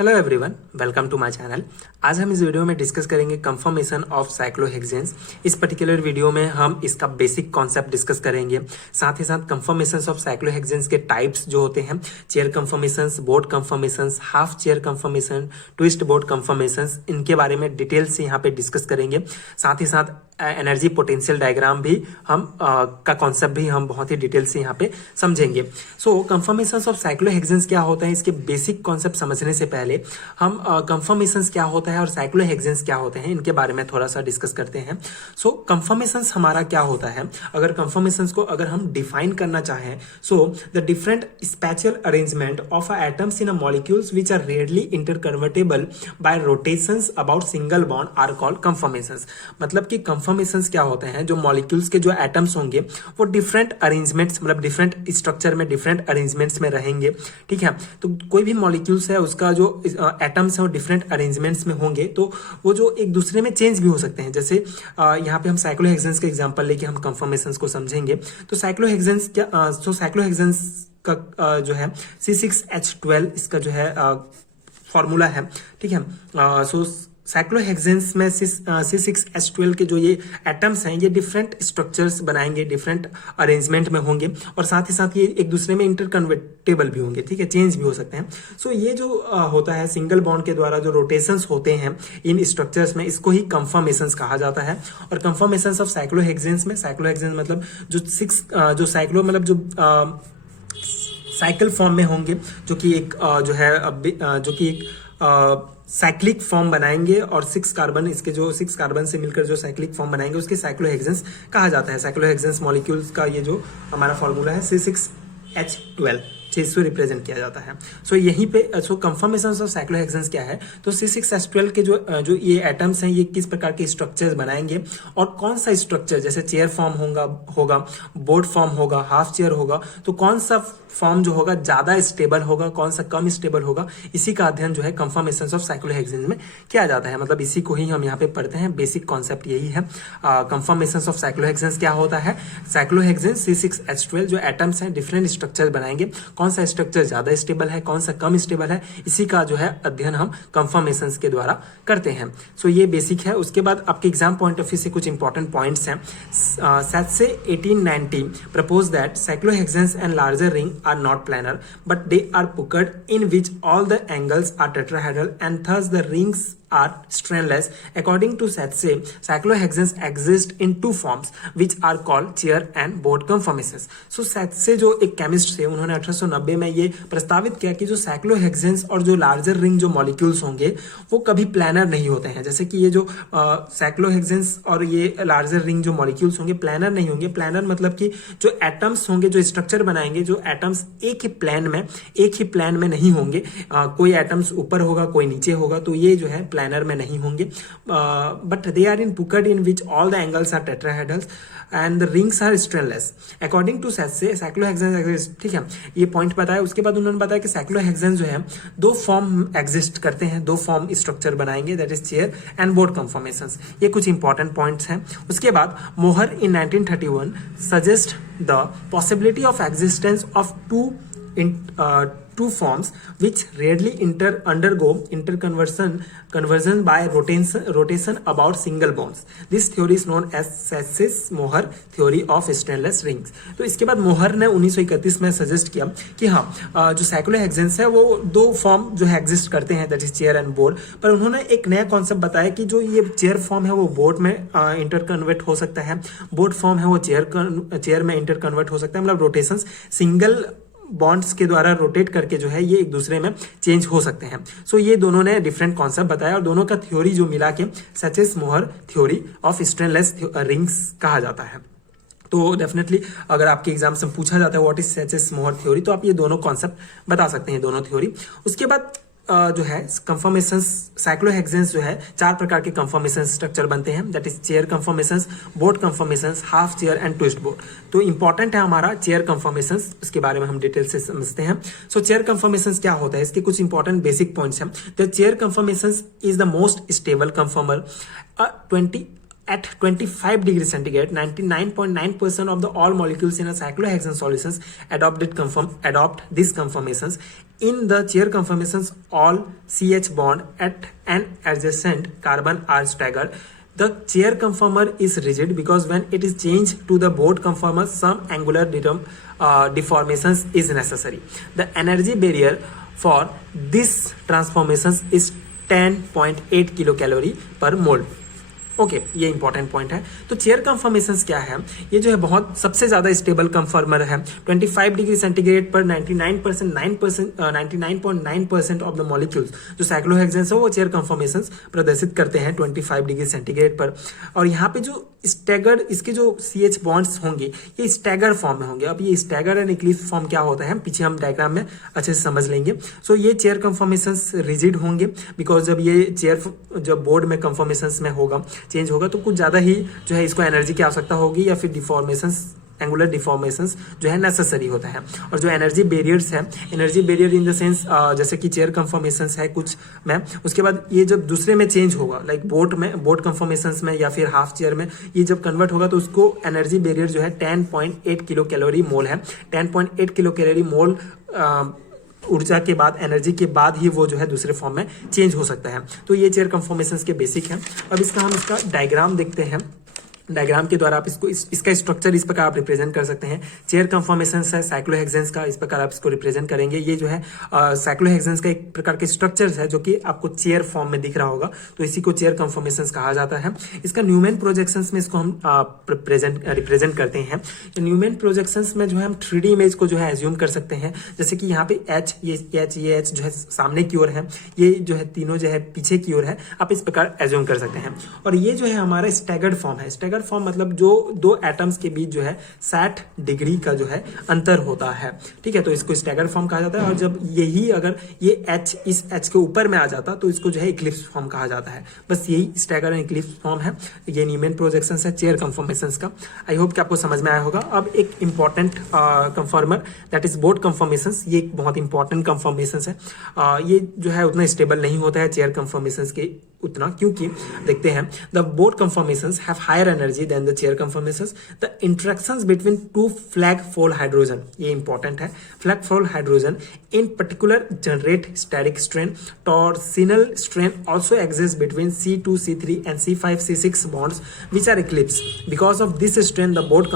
Hello everyone, welcome to my channel. आज हम इस वीडियो में डिस्कस करेंगे कंफर्मेशन ऑफ साइक्लोहेक्सेन्स। इस पर्टिकुलर वीडियो में हम इसका बेसिक कॉन्सेप्ट डिस्कस करेंगे, साथ ही साथ कंफर्मेशंस ऑफ साइक्लोहेक्सेन्स के टाइप्स जो होते हैं, chair confirmations, board confirmations, half chair confirmation, twist board confirmations, इनके बारे में डिटेल से यहाँ पे डिस्कस करेंगे। साथ ही साथ एनर्जी पोटेंशियल डायग्राम भी हम का कॉन्सेप्ट भी हम बहुत ही डिटेल से यहाँ पे समझेंगे। सो कंफर्मेशंस ऑफ साइक्लोहेक्सेन्स क्या होता है, इसके बेसिक कॉन्सेप्ट समझने से पहले हम कंफर्मेशंस क्या होता है और साइक्लोहेक्सेन्स क्या होते हैं, इनके बारे में थोड़ा सा डिस्कस करते हैं। सो कंफर्मेशंस हमारा क्या होता है, अगर कंफर्मेशंस को अगर हम डिफाइन करना चाहें, so the different special arrangement of atoms in a molecules which are rarely interconvertible by rotations about single bond are called conformations. मतलब कि कंफर्मेशंस क्या होते हैं, जो मॉलिक्यूल्स के जो एटम्स होंगे वो डिफरेंट अरेंजमेंट्स, मतलब डिफरेंट स्ट्रक्चर में, डिफरेंट अरेंजमेंट्स में रहेंगे। ठीक है, तो कोई भी मॉलिक्यूल्स है उसका जो एटम्स है वो डिफरेंट अरेंजमेंट्स में होंगे, तो वो जो एक दूसरे में चेंज भी हो सकते हैं। जैसे यहाँ पे हम साइक्लोहेक्सेन्स का एग्जांपल लेके हम कंफर्मेशंस को समझेंगे। तो साइक्लोहेक्सेन्स क्या, तो साइक्लोहेक्सेन्स का जो है C6H12 इसका जो है फॉर्मूला है। ठीक है, सो साइक्लोहेक्सेन्स में C6H12 के जो ये एटम्स हैं ये डिफरेंट स्ट्रक्चर्स बनाएंगे, डिफरेंट अरेंजमेंट में होंगे, और साथ ही साथ ये एक दूसरे में इंटरकन्वर्टेबल भी होंगे। ठीक है, चेंज भी हो सकते हैं। सो ये जो होता है सिंगल बॉन्ड के द्वारा जो रोटेशंस होते हैं इन स्ट्रक्चर्स में, इसको ही कंफर्मेशंस कहा जाता है। और कंफर्मेशंस ऑफ साइक्लोहेक्सेन्स में, साइक्लोहेक्सेन्स मतलब जो साइक्लो मतलब जो साइकिल फॉर्म में होंगे, जो कि एक जो है जो कि एक साइक्लिक फॉर्म बनाएंगे, और 6 कार्बन, इसके जो 6 कार्बन से मिलकर जो साइक्लिक फॉर्म बनाएंगे उसके साइक्लोहेक्सेन्स कहा जाता है। साइक्लोहेक्सेन्स मॉलिक्यूल्स का ये जो हमारा फॉर्मूला है C6H12 से इसको रिप्रेजेंट किया जाता है। सो यहीं पे कंफर्मेशंस ऑफ साइक्लोहेक्सेन्स क्या है, तो C6H12 के जो ये एटम्स हैं ये किस प्रकार के स्ट्रक्चर्स बनाएंगे, और कौन सा स्ट्रक्चर, जैसे चेयर फॉर्म होगा, बोर्ड फॉर्म होगा, हाफ चेयर होगा, तो कौन सा फॉर्म जो होगा ज्यादा स्टेबल होगा, कौन सा कम स्टेबल होगा, इसी का अध्ययन जो है कंफर्मेशंस ऑफ साइक्लोहेक्सेन्स में किया जाता है। मतलब इसी को ही हम यहाँ पे पढ़ते हैं, बेसिक कॉन्सेप्ट यही है। कंफर्मेशंस ऑफ साइक्लोहेक्सेन्स क्या होता है, साइक्लोहेक्सेन्स C6H12 जो एटम्स हैं डिफरेंट स्ट्रक्चर बनाएंगे, कौन सा स्ट्रक्चर ज्यादा स्टेबल है, कौन सा कम स्टेबल है, इसी का जो है अध्ययन हम कंफर्मेशंस के द्वारा करते हैं। सो ये बेसिक है। उसके बाद आपके एग्जाम पॉइंट ऑफ व्यू से कुछ इंपॉर्टेंट पॉइंट्स हैं। से 1890 propose that cyclohexanes and larger ring are not planar, but they are puckered in which all the angles are tetrahedral and thus the rings are strainless. According to Satsay, cyclohexanes exist in 2 forms which are called chair and board conformations. So Satsay जो एक chemist थे, उन्होंने 1890 में ये प्रस्तावित किया कि जो साइक्लोहेक्सेन्स और जो लार्जर रिंग जो मॉलिक्यूल्स होंगे वो कभी प्लानर नहीं होते हैं। जैसे कि ये जो साइक्लोहेक्सेन्स और ये लार्जर रिंग जो मॉलिक्यूल्स होंगे प्लानर नहीं होंगे। प्लानर मतलब कि जो एटम्स होंगे, जो स्ट्रक्चर बनाएंगे, जो एटम्स एक ही प्लान में नहीं होंगे, कोई एटम्स ऊपर होगा, कोई नीचे होगा, तो ये जो है प्लानर में नहीं होंगे। But they are in puckered in which all the angles are tetrahedrals and the rings are strainless according to सैत्से साइक्लोहेक्सेन्स एग्जिस्ट। ठीक है, ये पॉइंट बताया। उसके बाद उन्होंने बताया कि साइक्लोहेक्सेन्स जो है 2 फॉर्म एग्जिस्ट करते हैं, 2 फॉर्म स्ट्रक्चर बनाएंगे, that is chair and board confirmations. ये कुछ इंपॉर्टेंट पॉइंट्स हैं। उसके बाद मोहर इन 1931 suggest the possibility of existence of two forms which rarely undergo conversion by rotation about single bonds. This theory is known as Sats's-Mohr theory of strainless rings. तो इसके बाद मोहर ने 1931 में सजेस्ट किया कि हाँ, जो साइक्लोहेक्सेन्स है वो 2 फॉर्म जो है एग्जिस्ट करते हैं, that is chair and board. पर उन्होंने एक नया कॉन्सेप्ट बताया कि जो ये चेयर फॉर्म है वो बोर्ड में इंटरकन्वर्ट हो सकता है, बोर्ड फॉर्म है वो चेयर में इंटरकन्वर्ट हो सकता है। मतलब रोटेशंस सिंगल बॉन्ड्स के द्वारा रोटेट करके जो है ये एक दूसरे में चेंज हो सकते हैं। सो ये दोनों ने डिफरेंट कॉन्सेप्ट बताया, और दोनों का थ्योरी जो मिला के सैचेस-मोहर थ्योरी ऑफ स्ट्रेनलेस रिंग्स कहा जाता है। तो डेफिनेटली अगर आपके एग्जाम से पूछा जाता है व्हाट इज सैचेस-मोहर थ्योरी, तो आप ये दोनों कॉन्सेप्ट बता सकते हैं, दोनों थ्योरी। उसके बाद जो है कंफर्मेशंस, साइक्लोहेक्सेन्स जो है 4 प्रकार के कंफर्मेशन स्ट्रक्चर बनते हैं, that is chair confirmations, board confirmations, half chair and twist board. तो इंपॉर्टेंट है हमारा चेयर कंफर्मेशंस, उसके बारे में हम डिटेल से समझते हैं। सो चेयर कंफर्मेशंस क्या होता है, इसके कुछ इंपॉर्टेंट बेसिक पॉइंट्स हैं। The chair confirmations is the most stable conformer at 25 degree centigrade 99.9% of the all molecules in a cyclohexane solutions adopt these conformations. In the chair conformations, all CH bond at an adjacent carbon are staggered. The chair conformer is rigid because when it is changed to the board conformer, some angular deformations is necessary. The energy barrier for this transformations is 10.8 kilocalorie per mole. Okay ये important point है। तो chair confirmations क्या है, ये जो है बहुत सबसे ज्यादा स्टेबल कंफर्मर है। 25 डिग्री सेंटीग्रेड पर 99.9% ऑफ द मॉलिक्यूल्स जो साइक्लोहेक्सेन्स है वो चेयर कंफर्मेशंस प्रदर्शित करते हैं 25 डिग्री सेंटीग्रेड पर। और यहाँ पे जो स्टैगर्ड इसके जो CH बॉन्ड्स होंगे ये स्टैगर्ड फॉर्म में होंगे। अब ये स्टैगर्ड एंड इक्लिप्स फॉर्म क्या होता है पीछे हम डायग्राम में अच्छे से समझ लेंगे। सो ये चेयर कंफर्मेशंस रिजिड होंगे बिकॉज जब ये चेयर जब बोर्ड में कंफर्मेशंस में होगा चेंज होगा तो कुछ ज्यादा ही जो है इसको एनर्जी की आवश्यकता होगी या फिर डिफॉर्मेशंस एंगुलर डिफॉर्मेशंस जो है नेसेसरी होता है। और जो एनर्जी बैरियर्स है, energy barrier in the sense जैसे कि चेयर कंफर्मेशंस है कुछ में, उसके बाद ये जब दूसरे में चेंज होगा लाइक बोट कंफर्मेशंस में या फिर हाफ चेयर में ये जब कन्वर्ट होगा तो उसको एनर्जी बैरियर जो है 10.8 किलो कैलोरी मोल है। 10.8 किलो कैलोरी मोल ऊर्जा के बाद एनर्जी के बाद ही वो जो है दूसरे फॉर्म में चेंज हो सकता है। तो ये चेयर कंफर्मेशंस के बेसिक है। अब इसका हम इसका डायग्राम देखते हैं। डायग्राम के द्वारा आप इसको इसका स्ट्रक्चर इस प्रकार आप रिप्रेजेंट कर सकते हैं। चेयर कंफर्मेशंस है साइक्लोहेक्सेन्स का, इस प्रकार आप इसको रिप्रेजेंट करेंगे। ये जो है साइक्लोहेक्सेन्स का एक प्रकार के स्ट्रक्चर्स है जो कि आपको चेयर फॉर्म में दिख रहा होगा, तो इसी को चेयर कंफर्मेशंस कहा जाता है। इसका न्यूमैन प्रोजेक्शंस में इसको हम रिप्रेजेंट करते हैं। न्यूमैन प्रोजेक्शंस में जो है हम 3D इमेज को जो है एज्यूम कर सकते हैं। जैसे कि यहाँ पे H ये H जो है सामने की ओर है, ये जो है तीनों जो है पीछे की ओर है, आप इस प्रकार एज्यूम कर सकते हैं। और ये जो है हमारा स्टैगर्ड फॉर्म है। स्टैगर्ड फॉर्म मतलब जो दो एटम्स के बीच जो है 60 डिग्री का जो है अंतर होता है, ठीक है, तो इसको स्टैगर्ड फॉर्म कहा जाता है। और जब यही अगर ये H इस H के ऊपर में आ जाता तो इसको जो है इक्लिप्स फॉर्म कहा जाता है। बस यही स्टैगर्ड एंड इक्लिप्स फॉर्म है। ये न्यूमैन प्रोजेक्शंस है चेयर कंफर्मेशंस का। आई होप कि आपको समझ में आया होगा। अब एक important conformer that is board confirmations. ये एक बहुत इंपॉर्टेंट कंफर्मेशंस है। ये जो है उतना स्टेबल नहीं होता है चेयर कंफर्मेशंस के उतना, क्योंकि देखते हैं the boat conformations have higher energy than the chair conformations. The interactions between two flagpole hydrogen, ये इंपॉर्टेंट है, flagpole hydrogen in particular generate steric strain. Torsional strain also exists between C2, C3 and C5, C6 bonds which are eclipsed. Because of this strain, the board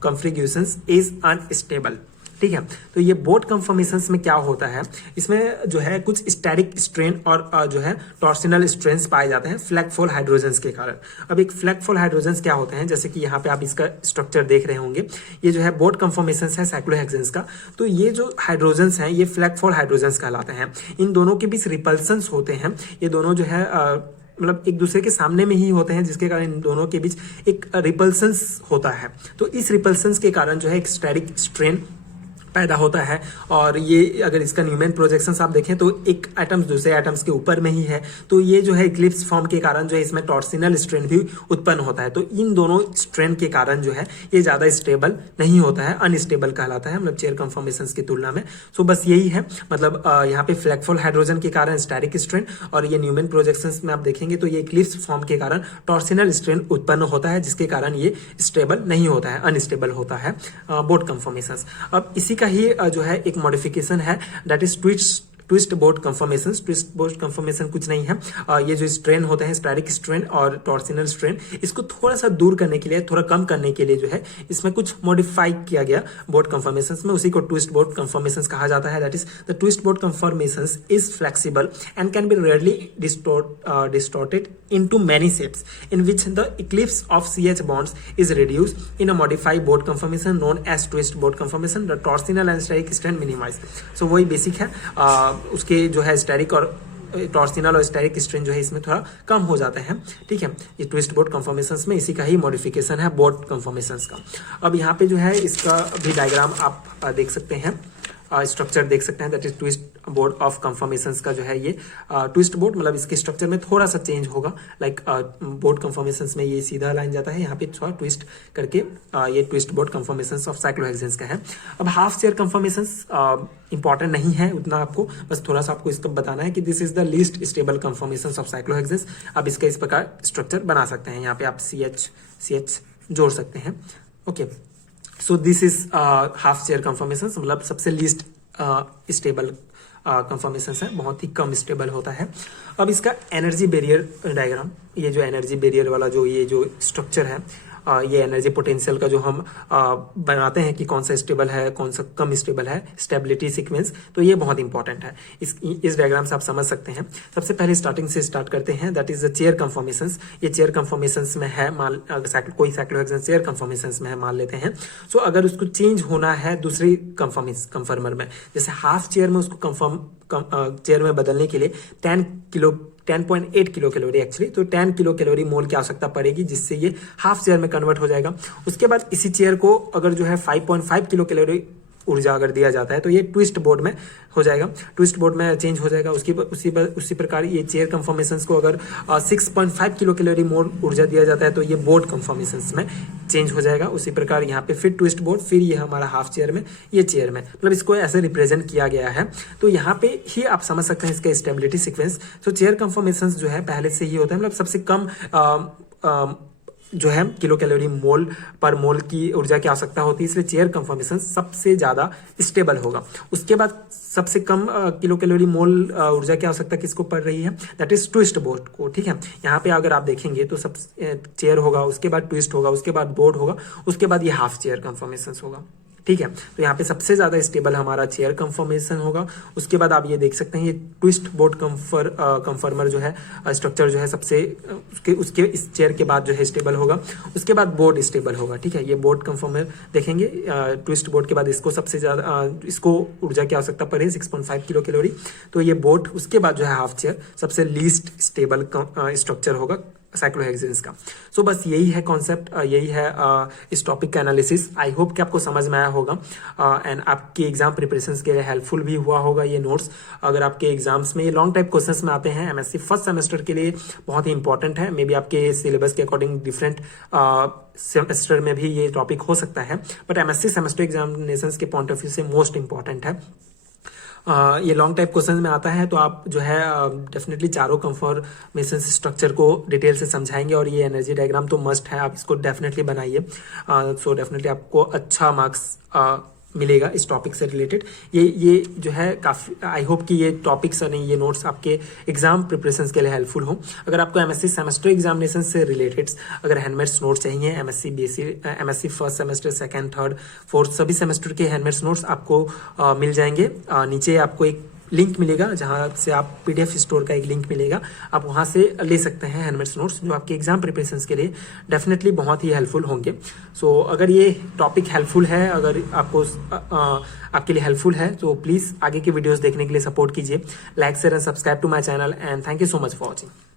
configurations is unstable. ठीक है, तो ये board confirmations में क्या होता है, इसमें जो है कुछ स्टैटिक स्ट्रेन और जो है टॉर्सिनल स्ट्रेन्स पाए जाते हैं फ्लैग फोल्ड हाइड्रोजन्स के कारण। अब एक फ्लैग फोल्ड हाइड्रोजन्स क्या होते हैं, जैसे कि यहाँ पे आप इसका स्ट्रक्चर देख रहे होंगे, ये जो है बोर्ड कंफर्मेशंस है साइक्लोहेक्सेन्स का। तो ये जो हाइड्रोजन्स हैं ये फ्लैग फोल्ड हाइड्रोजन्स कहलाते हैं। इन दोनों के बीच रिपल्सन्स होते हैं, ये दोनों जो है मतलब एक दूसरे के सामने में ही होते हैं, जिसके कारण इन दोनों के बीच एक रिपल्सन्स होता है। तो इस रिपल्सन्स के कारण जो है एक स्टैटिक स्ट्रेन पैदा होता है। और ये अगर इसका न्यूमैन प्रोजेक्शंस आप देखें तो एक एटम्स दूसरे एटम्स के ऊपर में ही है, तो ये जो है इक्लिप्स फॉर्म के कारण जो है इसमें टॉर्सिनल स्ट्रेन भी उत्पन्न होता है। तो इन दोनों स्ट्रेन के कारण जो है ये ज्यादा स्टेबल नहीं होता है, अनस्टेबल कहलाता है, मतलब चेयर कंफर्मेशंस की तुलना में। सो बस यही है, मतलब यहाँ पे फ्लैग फोल्ड हाइड्रोजन के कारण स्टैटिक स्ट्रेन, और ये न्यूमैन प्रोजेक्शंस में आप देखेंगे तो ये इक्लिप्स फॉर्म के कारण टॉर्सिनल स्ट्रेन उत्पन्न होता है, जिसके कारण ये स्टेबल नहीं होता है, अनस्टेबल होता है बोर्ड कंफर्मेशंस। अब इसी का ही जो है एक मॉडिफिकेशन है that is twist board confirmation. Twist board confirmation कुछ नहीं है, ये जो स्ट्रेन होते हैं स्टैटिक स्ट्रेन और टॉर्सिनल स्ट्रेन, इसको थोड़ा सा दूर करने के लिए, थोड़ा कम करने के लिए जो है इसमें कुछ मॉडिफाई किया गया बोर्ड कंफर्मेशंस में, उसी को ट्विस्ट बोर्ड कंफर्मेशंस कहा जाता है। That is the twist board confirmations is flexible and can be rarely distorted into many shapes in which the eclipse of CH bonds is reduced in a modified board conformation known as twist board conformation. The torsional and steric strain minimized. So वही basic है, उसके जो है steric और torsional और steric strain जो है इसमें थोड़ा कम हो जाते हैं, ठीक है। ये ट्विस्ट बोर्ड कंफर्मेशंस में इसी का ही मॉडिफिकेशन है बोर्ड कंफर्मेशंस का। अब यहाँ पे जो है इसका भी डायग्राम आप देख सकते हैं। स्ट्रक्चर देख सकते हैं, that is twist board of confirmations का जो है ये ट्विस्ट बोर्ड, मतलब इसके स्ट्रक्चर में थोड़ा सा चेंज होगा। लाइक बोर्ड कंफर्मेशंस में ये सीधा लाइन जाता है, यहाँ पे थोड़ा ट्विस्ट करके ये ट्विस्ट बोर्ड कंफर्मेशंस ऑफ साइक्लोहेक्सेन्स का है। अब हाफ चेयर कंफर्मेशंस इंपॉर्टेंट नहीं है उतना, आपको बस थोड़ा सा आपको इसका बताना है कि this is the least stable conformations of cyclohexanes. अब इसका इस प्रकार स्ट्रक्चर बना सकते हैं, यहाँ पे आप CH जोड़ सकते हैं। Okay, so this is half chair confirmation, मतलब सबसे लीस्ट स्टेबल कंफर्मेशंस है, बहुत ही कम स्टेबल होता है। अब इसका एनर्जी बैरियर डायग्राम, ये जो एनर्जी बैरियर वाला ये जो स्ट्रक्चर है, ये एनर्जी पोटेंशियल का जो हम बनाते हैं कि कौन सा स्टेबल है कौन सा कम स्टेबल है, स्टेबिलिटी सीक्वेंस, तो ये बहुत इंपॉर्टेंट है। इस डायग्राम से आप समझ सकते हैं। सबसे पहले स्टार्टिंग से स्टार्ट करते हैं, that is the chair confirmations. ये चेयर कंफर्मेशंस में है, कोई साइक्लोहेक्सेन चेयर कंफर्मेशंस में है मान लेते हैं। सो अगर उसको चेंज होना है दूसरी कंफर्मर में, जैसे हाफ चेयर में उसको चेयर में बदलने के लिए 10.8 किलो कैलोरी एक्चुअली, तो 10 किलो कैलोरी मोल की आवश्यकता पड़ेगी, जिससे ये हाफ चेयर में कन्वर्ट हो जाएगा। उसके बाद इसी चेयर को अगर जो है 5.5 किलो कैलोरी ऊर्जा अगर दिया जाता है तो ये ट्विस्ट बोर्ड में हो जाएगा, ट्विस्ट बोर्ड में चेंज हो जाएगा। उसी प्रकार ये चेयर कंफर्मेशंस को अगर 6.5 किलो कैलोरी मोल ऊर्जा दिया जाता है तो ये बोर्ड कंफर्मेशंस में चेंज हो जाएगा। उसी प्रकार यहाँ पे फिर ट्विस्ट बोर्ड, फिर ये हमारा हाफ चेयर में, ये चेयर में, मतलब इसको ऐसे रिप्रेजेंट किया गया है। तो यहाँ पे ही आप समझ सकते हैं इसका स्टेबिलिटी सीक्वेंस। तो चेयर कंफर्मेशंस जो है पहले से ही होता है, मतलब सबसे कम जो है किलो कैलोरी मोल पर मोल की ऊर्जा की आवश्यकता होती है, इसलिए चेयर कंफर्मेशन सबसे ज्यादा स्टेबल होगा। उसके बाद सबसे कम किलो कैलोरी मोल ऊर्जा की आवश्यकता किसको पड़ रही है, दैट इज ट्विस्ट बोर्ड को। ठीक है, यहाँ पे अगर आप देखेंगे तो सब चेयर होगा, उसके बाद ट्विस्ट होगा, उसके बाद बोर्ड होगा, उसके बाद ये हाफ चेयर कंफर्मेशन होगा। ठीक है, तो यहाँ पे सबसे ज्यादा स्टेबल हमारा चेयर कंफर्मेशन होगा। उसके बाद आप ये देख सकते हैं ये ट्विस्ट बोर्ड कंफर्मर जो है स्ट्रक्चर जो है सबसे उसके इस चेयर के बाद जो है स्टेबल होगा। उसके बाद बोर्ड स्टेबल होगा। ठीक है, ये बोर्ड कंफर्मर देखेंगे, ट्विस्ट बोर्ड के बाद इसको सबसे ज्यादा इसको ऊर्जा की आवश्यकता पड़े 6.5 किलो कैलोरी, तो ये बोर्ड, उसके बाद जो है हाफ चेयर सबसे लीस्ट स्टेबल स्ट्रक्चर होगा साइक्लोहेक्सेन्स का। सो बस यही है कॉन्सेप्ट, यही है इस टॉपिक का एनालिसिस। आई होप कि आपको समझ में आया होगा एंड आपकी एग्जाम प्रिपरेशंस के लिए हेल्पफुल भी हुआ होगा ये नोट्स। अगर आपके एग्जाम्स में ये लॉन्ग टाइप क्वेश्चंस में आते हैं, एमएससी फर्स्ट सेमेस्टर के लिए बहुत ही इंपॉर्टेंट है। मे बी आपके सिलेबस के अकॉर्डिंग डिफरेंट सेमेस्टर में भी ये टॉपिक हो सकता है, बट एमएससी सेमेस्टर एग्जामिनेशंस के पॉइंट ऑफ व्यू से मोस्ट इंपॉर्टेंट है। ये लॉन्ग टाइप क्वेश्चन में आता है, तो आप जो है डेफिनेटली चारों कंफर्मेशन स्ट्रक्चर को डिटेल से समझाएंगे, और ये एनर्जी डायग्राम तो मस्ट है, आप इसको डेफिनेटली बनाइए। सो डेफिनेटली आपको अच्छा मार्क्स मिलेगा इस टॉपिक से रिलेटेड। ये जो है काफ़ी, आई होप कि ये टॉपिक्स नहीं, ये नोट्स आपके एग्जाम प्रिपरेशंस के लिए हेल्पफुल हो। अगर आपको एमएससी सेमेस्टर एग्जामिनेशन से रिलेटेड अगर हैंडमेड्स नोट्स चाहिए, MSc BSc MSc first semester, second, third, fourth सभी सेमेस्टर के हैंडमेड्स नोट्स आपको मिल जाएंगे। नीचे आपको एक लिंक मिलेगा जहां से आप पीडीएफ स्टोर का एक लिंक मिलेगा, आप वहां से ले सकते हैं हैंडमेड्स नोट्स, जो आपके एग्जाम प्रिपरेशंस के लिए डेफिनेटली बहुत ही हेल्पफुल होंगे। सो अगर ये टॉपिक हेल्पफुल है, अगर आपको आपके लिए हेल्पफुल है, तो प्लीज आगे की वीडियोस देखने के लिए सपोर्ट कीजिए, like share and subscribe to my channel, and thank you so much for watching.